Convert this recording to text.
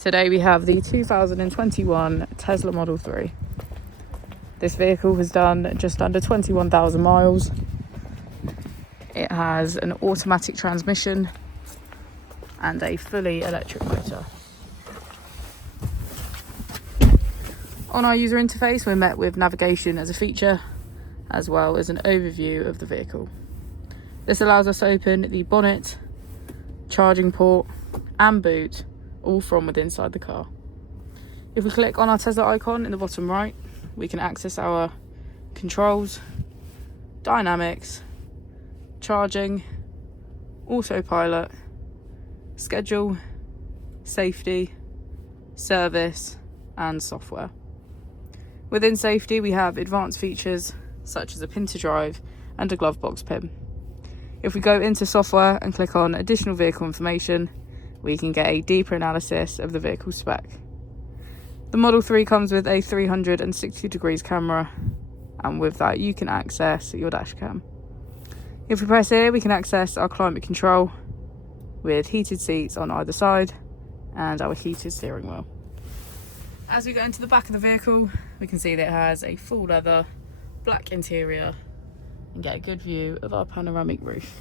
Today we have the 2021 Tesla Model 3. This vehicle has done just under 21,000 miles. It has an automatic transmission and a fully electric motor. On our user interface, we're met with navigation as a feature, as well as an overview of the vehicle. This allows us to open the bonnet, charging port and boot, all from within inside the car. If we click on our Tesla icon in the bottom right, we can access our controls, dynamics, charging, autopilot, schedule, safety, service and software. Within safety, we have advanced features such as a pin to drive and a glove box pin. If we go into software and click on additional vehicle information, we can get a deeper analysis of the vehicle spec. The Model 3 comes with a 360 degrees camera, and with that you can access your dash cam. If we press here, we can access our climate control with heated seats on either side and our heated steering wheel. As we go into the back of the vehicle, we can see that it has a full leather black interior and get a good view of our panoramic roof.